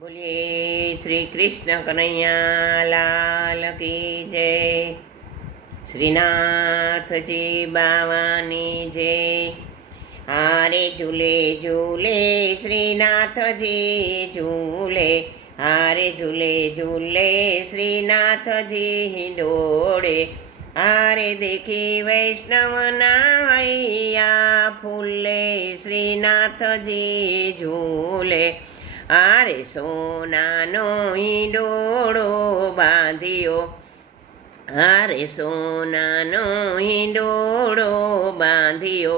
बोलिए श्री कृष्ण कन्हैया लाल की जय। श्रीनाथ जी बावानी जय। हारे झूले झूले श्रीनाथ जी झूले, हारे झूले झूले श्रीनाथ जी डोळे। हारे देखी वैष्णव ना हैया फूले श्रीनाथ जी झूले। આરે સોનાનો હિંડોળો બાંધ્યો, આરે સોનાનો હિંડોળો બાંધ્યો,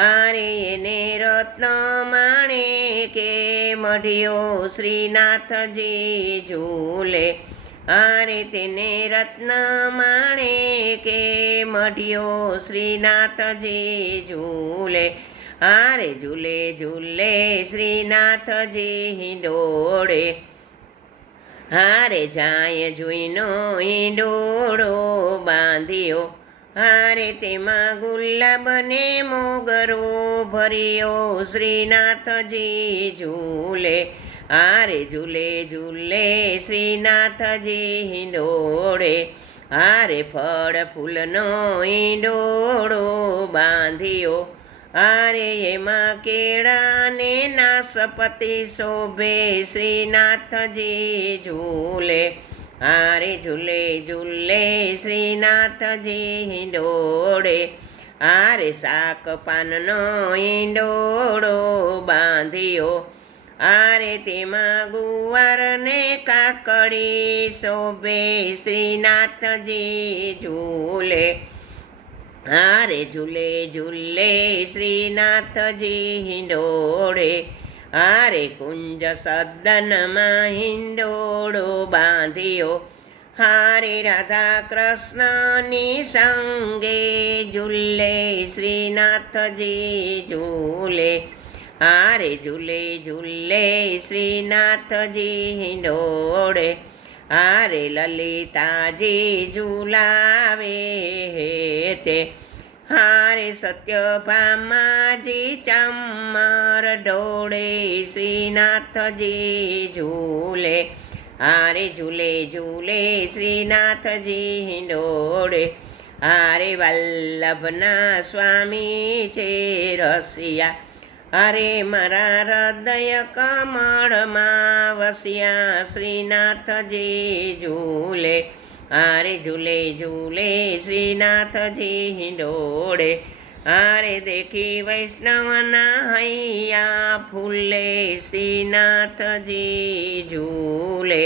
આરે એને રત્ન માણેકે મઢ્યો શ્રીનાથજી ઝૂલે, આરે તેને રત્ન માણેકે મઢ્યો શ્રીનાથજી ઝૂલે। હારે ઝૂલે ઝૂલે શ્રીનાથજી હિંડોળે, હારે જાય જોઈનો હિંડોળો બાંધ્યો, હારે તેમાં ગુલાબને મોગરો ભર્યો શ્રીનાથજી ઝૂલે, હારે ઝૂલે ઝૂલે શ્રીનાથજી હિંડોળે, હારે ફળ ફૂલનો હિંડોળો બાંધ્યો, હારે એમાં કેળાને નાસપતિ શોભે શ્રીનાથજી ઝૂલે, હારે ઝૂલે ઝૂલે શ્રીનાથજી હિંડોળે, હારે શાક પાનનો હિંડોળો બાંધ્યો, હારે તેમાં ગુવારને કાકડી શોભે શ્રીનાથજી ઝૂલે, હારે ઝૂલે ઝૂલે શ્રીનાથજી હિંડોળે, હારે કુંજ સદનમાં હિંડોળો બાંધ્યો, હારે રાધા કૃષ્ણની સંગે ઝૂલે શ્રીનાથજી ઝૂલે, હારે ઝૂલે ઝૂલે શ્રીનાથજી હિંડોળે, હારે લલિતાજી ઝૂલાવે તે, હારે સત્યભામાજી ચામર ઢોળે શ્રીનાથજી ઝૂલે, હારે ઝૂલે ઝૂલે શ્રીનાથજી હિંડોળે, હારે વલ્લભના સ્વામી છે રસિયા, અરે મારા હૃદય કમળમાં વસ્યા શ્રીનાથજી ઝૂલે, હારે ઝૂલે ઝૂલે શ્રીનાથજી હિંડોળે, હારે દેખી વૈષ્ણવના હૈયા ફૂલે શ્રીનાથજી ઝૂલે।